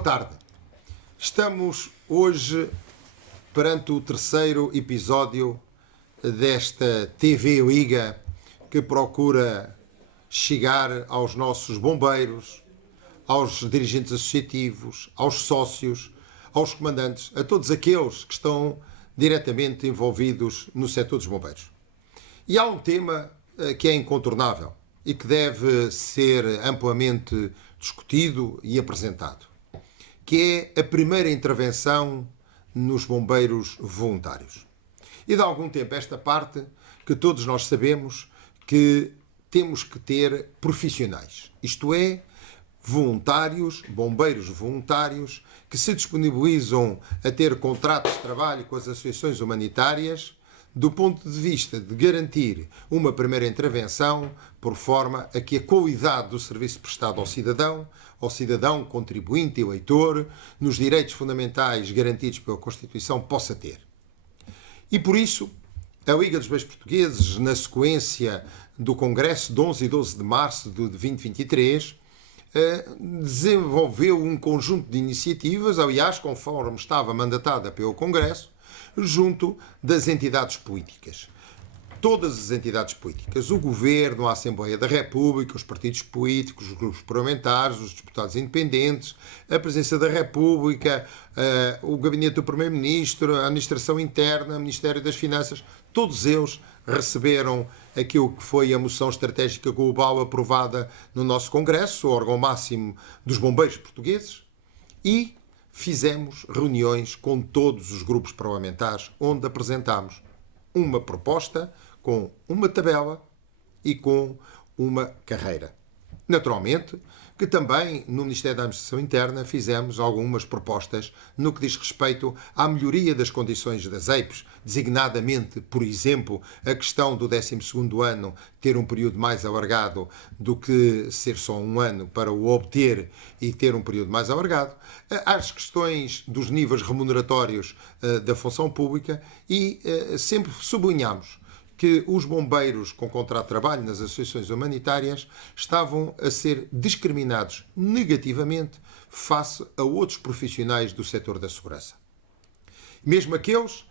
tarde. Estamos hoje perante o terceiro episódio desta TV Liga que procura chegar aos nossos bombeiros, aos dirigentes associativos, aos sócios, aos comandantes, a todos aqueles que estão diretamente envolvidos no setor dos bombeiros. E há um tema que é incontornável e que deve ser amplamente discutido e apresentado, que é a primeira intervenção nos bombeiros voluntários. E de algum tempo esta parte que todos nós sabemos que temos que ter profissionais, isto é, voluntários, bombeiros voluntários, que se disponibilizam a ter contratos de trabalho com as associações humanitárias do ponto de vista de garantir uma primeira intervenção por forma a que a qualidade do serviço prestado ao cidadão contribuinte e eleitor, nos direitos fundamentais garantidos pela Constituição, possa ter. E por isso, a Liga dos Bombeiros Portugueses, na sequência do Congresso de 11 e 12 de março de 2023, desenvolveu um conjunto de iniciativas, aliás, conforme estava mandatada pelo Congresso, junto das entidades políticas. Todas as entidades políticas, o Governo, a Assembleia da República, os partidos políticos, os grupos parlamentares, os deputados independentes, a Presidência da República, o Gabinete do Primeiro-Ministro, a Administração Interna, o Ministério das Finanças, todos eles receberam aquilo que foi a moção estratégica global aprovada no nosso Congresso, o órgão máximo dos bombeiros portugueses, e fizemos reuniões com todos os grupos parlamentares, onde apresentámos uma proposta com uma tabela e com uma carreira. Naturalmente que também no Ministério da Administração Interna fizemos algumas propostas no que diz respeito à melhoria das condições das EIPs, designadamente, por exemplo, a questão do 12º ano ter um período mais alargado do que ser só um ano para o obter e ter um período mais alargado, às questões dos níveis remuneratórios da função pública e sempre sublinhamos que os bombeiros com contrato de trabalho nas associações humanitárias estavam a ser discriminados negativamente face a outros profissionais do setor da segurança. Mesmo aqueles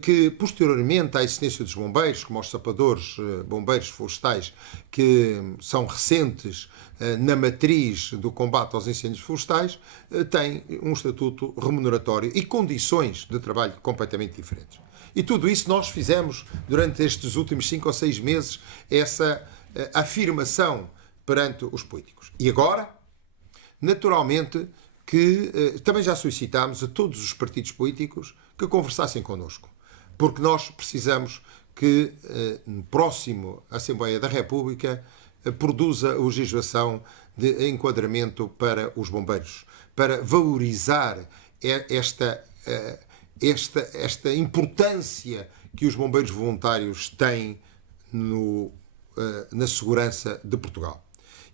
que, posteriormente à existência dos bombeiros, como os sapadores, bombeiros florestais, que são recentes na matriz do combate aos incêndios florestais, têm um estatuto remuneratório e condições de trabalho completamente diferentes. E tudo isso nós fizemos durante estes últimos 5 ou 6 meses, essa afirmação perante os políticos. E agora, naturalmente, que também já solicitámos a todos os partidos políticos que conversassem connosco, porque nós precisamos que no próximo Assembleia da República produza a legislação de enquadramento para os bombeiros, para valorizar esta importância que os bombeiros voluntários têm na segurança de Portugal.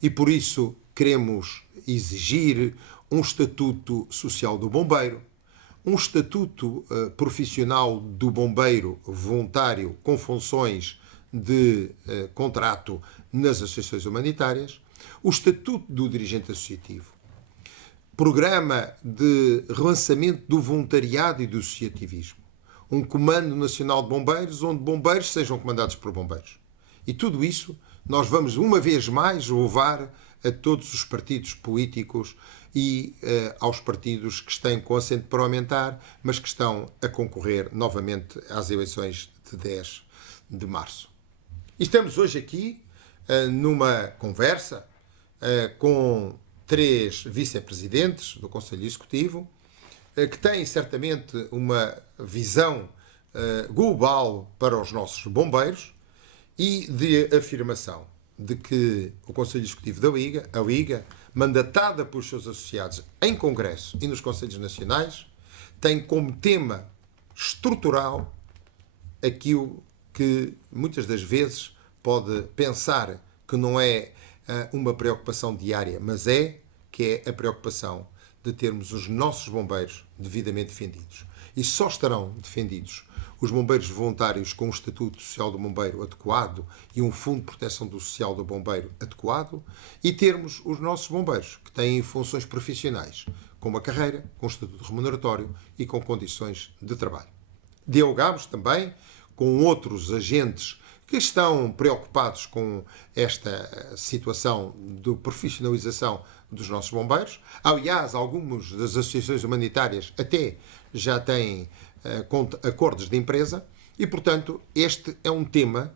E por isso queremos exigir um estatuto social do bombeiro, um estatuto profissional do bombeiro voluntário com funções de contrato nas associações humanitárias, o estatuto do dirigente associativo, programa de relançamento do voluntariado e do associativismo, um comando nacional de bombeiros onde bombeiros sejam comandados por bombeiros. E tudo isso nós vamos uma vez mais levar a todos os partidos políticos e aos partidos que estão com assento parlamentar, mas que estão a concorrer novamente às eleições de 10 de março. E estamos hoje aqui numa conversa com 3 vice-presidentes do Conselho Executivo, que têm certamente uma visão global para os nossos bombeiros e de afirmação de que o Conselho Executivo da Liga, a Liga, mandatada pelos seus associados em Congresso e nos Conselhos Nacionais, tem como tema estrutural aquilo que muitas das vezes pode pensar que não é uma preocupação diária, mas que é a preocupação de termos os nossos bombeiros devidamente defendidos. E só estarão defendidos os bombeiros voluntários com um estatuto social do bombeiro adequado e um fundo de proteção do social do bombeiro adequado, e termos os nossos bombeiros que têm funções profissionais com uma carreira, com estatuto remuneratório e com condições de trabalho. Dialogamos também com outros agentes que estão preocupados com esta situação de profissionalização dos nossos bombeiros. Aliás, algumas das associações humanitárias até já têm acordos de empresa e, portanto, este é um tema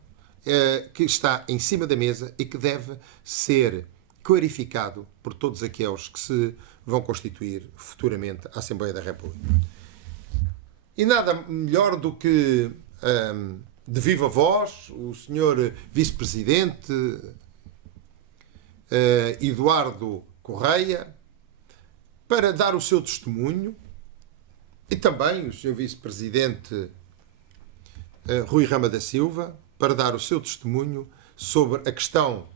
que está em cima da mesa e que deve ser clarificado por todos aqueles que se vão constituir futuramente a Assembleia da República. E nada melhor do que, de viva voz, o Sr. Vice-Presidente Eduardo Correia, para dar o seu testemunho, e também o Sr. Vice-Presidente Rui Rama da Silva, para dar o seu testemunho sobre a questão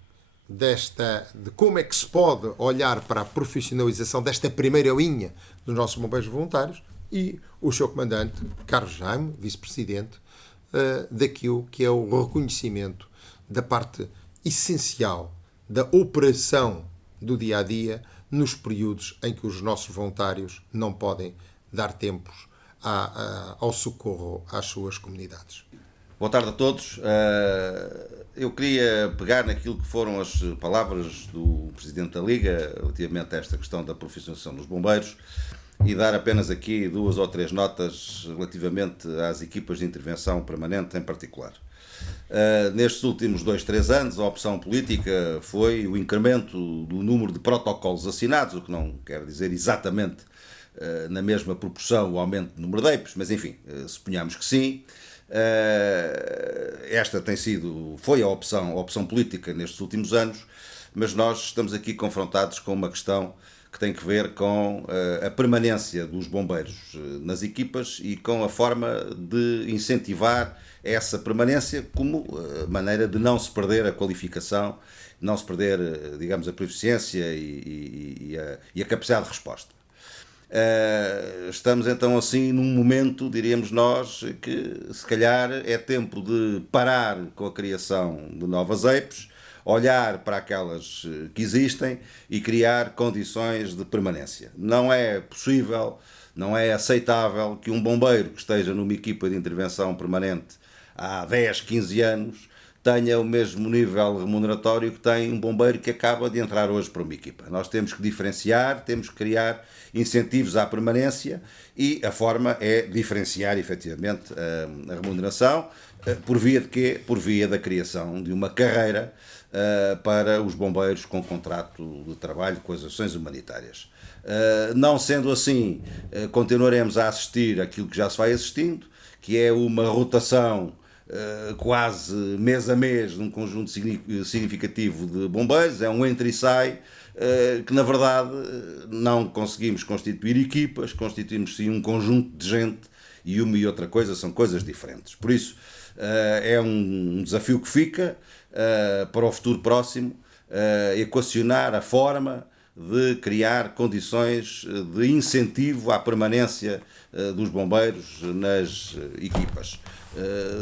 de como é que se pode olhar para a profissionalização desta primeira linha dos nossos bombeiros voluntários, e o Sr. Comandante Carlos Jaime, Vice-Presidente, daquilo que é o reconhecimento da parte essencial da operação do dia-a-dia nos períodos em que os nossos voluntários não podem dar tempos ao socorro às suas comunidades. Boa tarde a todos. Eu queria pegar naquilo que foram as palavras do Presidente da Liga relativamente a esta questão da profissionalização dos bombeiros e dar apenas aqui 2 ou 3 notas relativamente às equipas de intervenção permanente em particular. Nestes últimos 2, 3 anos, a opção política foi o incremento do número de protocolos assinados, o que não quer dizer exatamente na mesma proporção o aumento do número de EIPs, mas enfim, suponhamos que sim. Esta foi a opção política nestes últimos anos, mas nós estamos aqui confrontados com uma questão que tem que ver com a permanência dos bombeiros nas equipas e com a forma de incentivar essa permanência como maneira de não se perder a qualificação, não se perder, digamos, a proficiência e a capacidade de resposta. Estamos então assim num momento, diríamos nós, que se calhar é tempo de parar com a criação de novas EIPs, olhar para aquelas que existem e criar condições de permanência. Não é possível, não é aceitável que um bombeiro que esteja numa equipa de intervenção permanente há 10, 15 anos tenha o mesmo nível remuneratório que tem um bombeiro que acaba de entrar hoje para uma equipa. Nós temos que diferenciar, temos que criar incentivos à permanência e a forma é diferenciar efetivamente a remuneração por via de quê? Por via da criação de uma carreira para os bombeiros com contrato de trabalho com as ações humanitárias. Não sendo assim, continuaremos a assistir àquilo que já se vai assistindo, que é uma rotação quase mês a mês de um conjunto significativo de bombeiros, é um entra e sai, que na verdade não conseguimos constituir equipas, constituímos sim um conjunto de gente e uma e outra coisa são coisas diferentes. Por isso é um desafio que fica para o futuro próximo, equacionar a forma de criar condições de incentivo à permanência dos bombeiros nas equipas.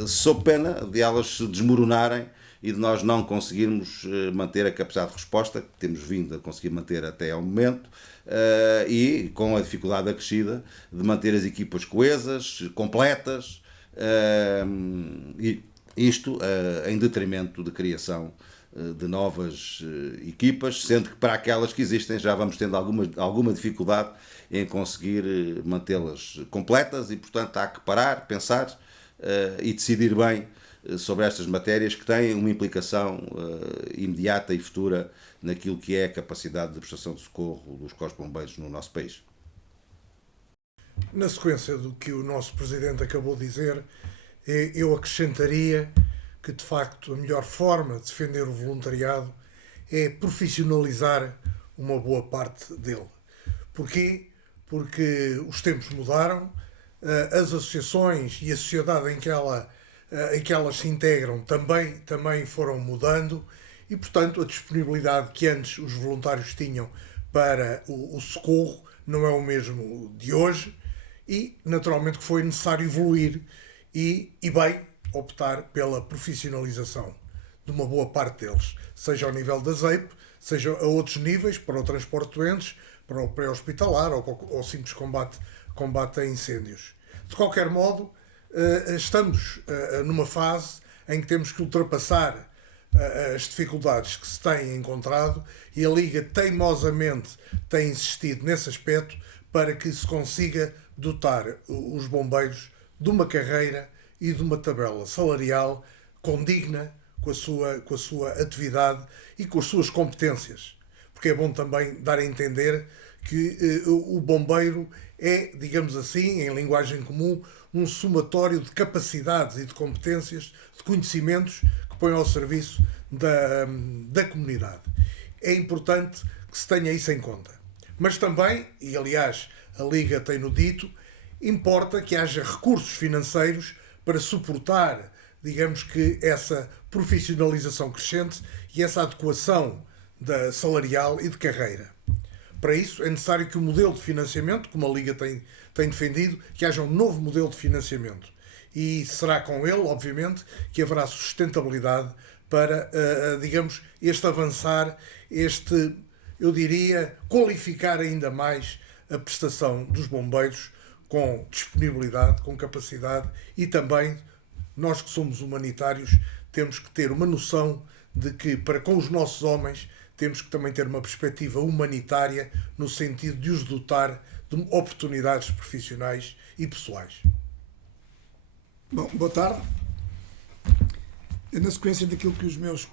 Sob pena de elas se desmoronarem e de nós não conseguirmos manter a capacidade de resposta que temos vindo a conseguir manter até ao momento e com a dificuldade acrescida de manter as equipas coesas, completas, e isto em detrimento de criação de novas equipas, sendo que para aquelas que existem já vamos tendo alguma dificuldade em conseguir mantê-las completas e, portanto, há que parar, pensar e decidir bem sobre estas matérias que têm uma implicação imediata e futura naquilo que é a capacidade de prestação de socorro dos corpos de bombeiros no nosso país. Na sequência do que o nosso Presidente acabou de dizer, eu acrescentaria que, de facto, a melhor forma de defender o voluntariado é profissionalizar uma boa parte dele. Porquê? Porque os tempos mudaram, as associações e a sociedade em que elas se integram também foram mudando e, portanto, a disponibilidade que antes os voluntários tinham para o socorro não é o mesmo de hoje e, naturalmente, que foi necessário evoluir e bem, optar pela profissionalização de uma boa parte deles, seja ao nível da ZEIP, seja a outros níveis, para o transporte de doentes, para o pré-hospitalar ou simples combate a incêndios. De qualquer modo, estamos numa fase em que temos que ultrapassar as dificuldades que se têm encontrado, e a Liga teimosamente tem insistido nesse aspecto para que se consiga dotar os bombeiros de uma carreira e de uma tabela salarial condigna com a sua atividade e com as suas competências. Porque é bom também dar a entender que o bombeiro é, digamos assim, em linguagem comum, um somatório de capacidades e de competências, de conhecimentos que põe ao serviço da comunidade. É importante que se tenha isso em conta. Mas também, e aliás a Liga tem-no dito, importa que haja recursos financeiros para suportar, digamos que, essa profissionalização crescente e essa adequação salarial e de carreira. Para isso é necessário que o modelo de financiamento, como a Liga tem defendido, que haja um novo modelo de financiamento. E será com ele, obviamente, que haverá sustentabilidade para, digamos, este avançar, eu diria, qualificar ainda mais a prestação dos bombeiros com disponibilidade, com capacidade, e também nós que somos humanitários temos que ter uma noção de que, para com os nossos homens, temos que também ter uma perspectiva humanitária no sentido de os dotar de oportunidades profissionais e pessoais. Bom, boa tarde. Na sequência daquilo que os meus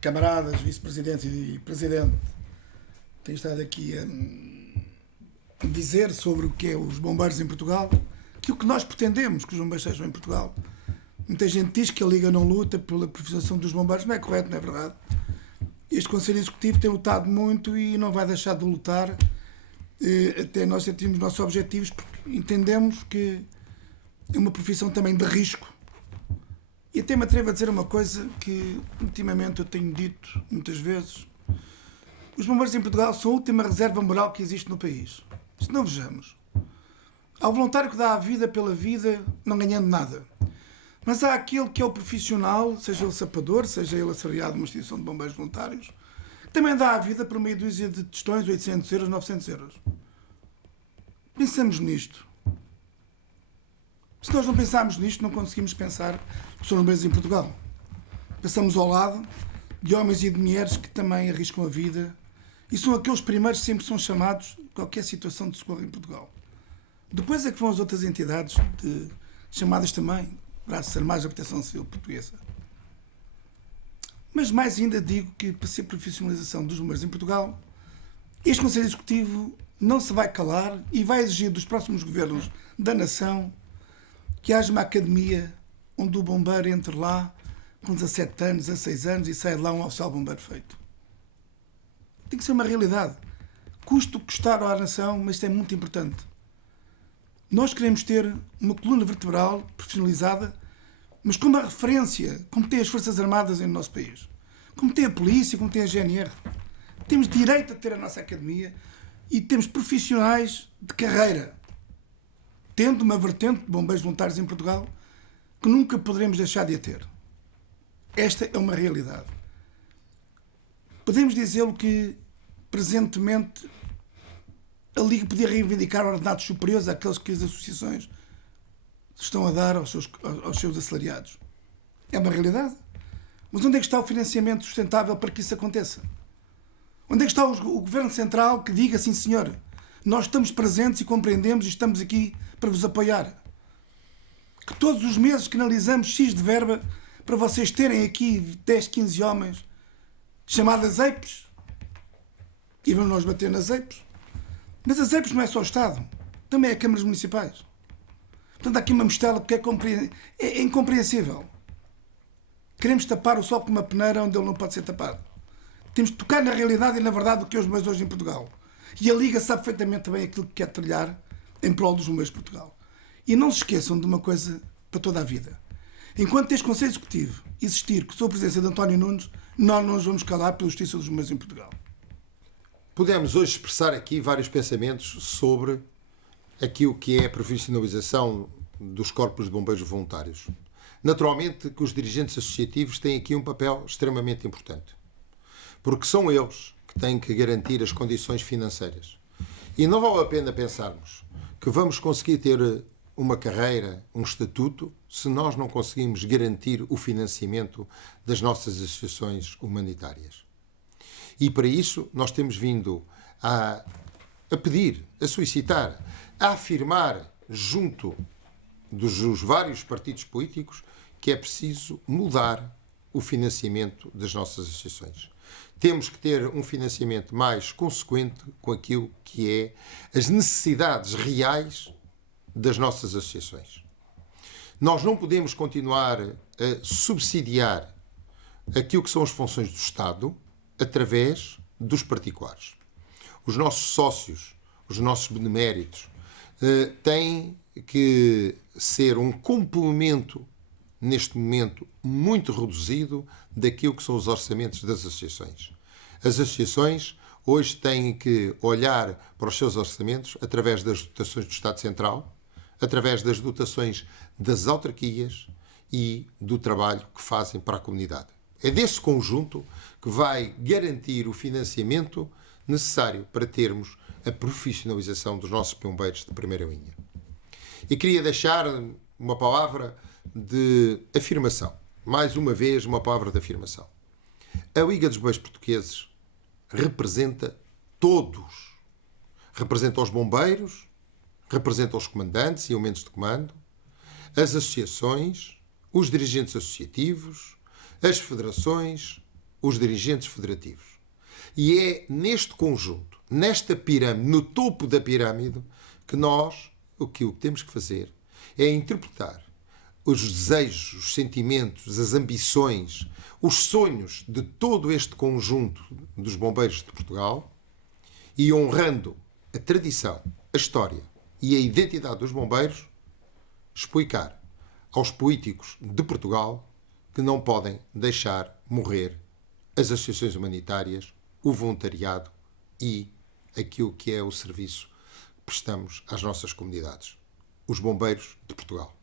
camaradas, vice-presidente e presidente têm estado aqui a dizer sobre o que é os bombeiros em Portugal, aquilo que nós pretendemos que os bombeiros sejam em Portugal. Muita gente diz que a Liga não luta pela profissionalização dos bombeiros. Não é correto, não é verdade. Este Conselho Executivo tem lutado muito e não vai deixar de lutar até nós atingirmos os nossos objetivos, porque entendemos que é uma profissão também de risco. E até me atrevo a dizer uma coisa que ultimamente eu tenho dito muitas vezes: os bombeiros em Portugal são a última reserva moral que existe no país. Se não vejamos, há o voluntário que dá a vida pela vida, não ganhando nada. Mas há aquele que é o profissional, seja ele sapador, seja ele assalariado numa instituição de bombeiros voluntários, que também dá a vida por meia dúzia de tostões, 800 euros, 900 euros. Pensamos nisto. Se nós não pensarmos nisto, não conseguimos pensar que são bombeiros em Portugal. Passamos ao lado de homens e de mulheres que também arriscam a vida e são aqueles primeiros que sempre são chamados a qualquer situação de socorro em Portugal. Depois é que vão as outras entidades chamadas também Braços Armados da Proteção Civil Portuguesa. Mas mais ainda digo que, para ser profissionalização dos bombeiros em Portugal, este Conselho Executivo não se vai calar e vai exigir dos próximos governos da nação que haja uma academia onde o bombeiro entre lá com 17 anos, 16 anos e saia de lá um oficial bombeiro feito. Tem que ser uma realidade. Custa o que custar à nação, mas isto é muito importante. Nós queremos ter uma coluna vertebral profissionalizada, mas com uma referência, como tem as Forças Armadas no nosso país, como tem a Polícia, como tem a GNR. Temos direito a ter a nossa academia e temos profissionais de carreira, tendo uma vertente de bombeiros voluntários em Portugal que nunca poderemos deixar de a ter. Esta é uma realidade. Podemos dizê-lo que, presentemente, a Liga podia reivindicar ordenados superiores àqueles que as associações estão a dar aos seus assalariados. É uma realidade. Mas onde é que está o financiamento sustentável para que isso aconteça? Onde é que está o Governo Central que diga, sim senhor, nós estamos presentes e compreendemos e estamos aqui para vos apoiar? Que todos os meses canalizamos X de verba para vocês terem aqui 10, 15 homens chamadas EIPs e vamos nós bater nas EIPs. Mas as EIPs não é só o Estado, também é câmaras municipais. Portanto, há aqui uma mistela que é incompreensível. Queremos tapar o sol com uma peneira onde ele não pode ser tapado. Temos de tocar na realidade e na verdade do que é os bombeiros hoje em Portugal. E a Liga sabe perfeitamente também aquilo que quer trilhar em prol dos bombeiros de Portugal. E não se esqueçam de uma coisa para toda a vida. Enquanto este Conselho Executivo existir com a presença de António Nunes, nós não nos vamos calar pela justiça dos bombeiros em Portugal. Podemos hoje expressar aqui vários pensamentos sobre aquilo que é a profissionalização dos corpos de bombeiros voluntários. Naturalmente que os dirigentes associativos têm aqui um papel extremamente importante, porque são eles que têm que garantir as condições financeiras, E não vale a pena pensarmos que vamos conseguir ter uma carreira, um estatuto, se nós não conseguimos garantir o financiamento das nossas associações humanitárias. E para isso nós temos vindo a pedir, a solicitar, a afirmar junto dos vários partidos políticos que é preciso mudar o financiamento das nossas associações. Temos que ter um financiamento mais consequente com aquilo que é as necessidades reais das nossas associações. Nós não podemos continuar a subsidiar aquilo que são as funções do Estado através dos particulares. Os nossos sócios, os nossos beneméritos, têm que ser um complemento, neste momento, muito reduzido daquilo que são os orçamentos das associações. As associações hoje têm que olhar para os seus orçamentos através das dotações do Estado Central, através das dotações das autarquias e do trabalho que fazem para a comunidade. É desse conjunto que vai garantir o financiamento necessário para termos a profissionalização dos nossos bombeiros de primeira linha. E queria deixar uma palavra de afirmação. Mais uma vez, uma palavra de afirmação. A Liga dos Bombeiros Portugueses representa todos. Representa os bombeiros, representa os comandantes e aumentos de comando, as associações, os dirigentes associativos, as federações, os dirigentes federativos. E é neste conjunto, nesta pirâmide, no topo da pirâmide, que nós, o que temos que fazer é interpretar os desejos, os sentimentos, as ambições, os sonhos de todo este conjunto dos bombeiros de Portugal e, honrando a tradição, a história e a identidade dos bombeiros, explicar aos políticos de Portugal que não podem deixar morrer as associações humanitárias, o voluntariado e aquilo que é o serviço que prestamos às nossas comunidades. Os bombeiros de Portugal.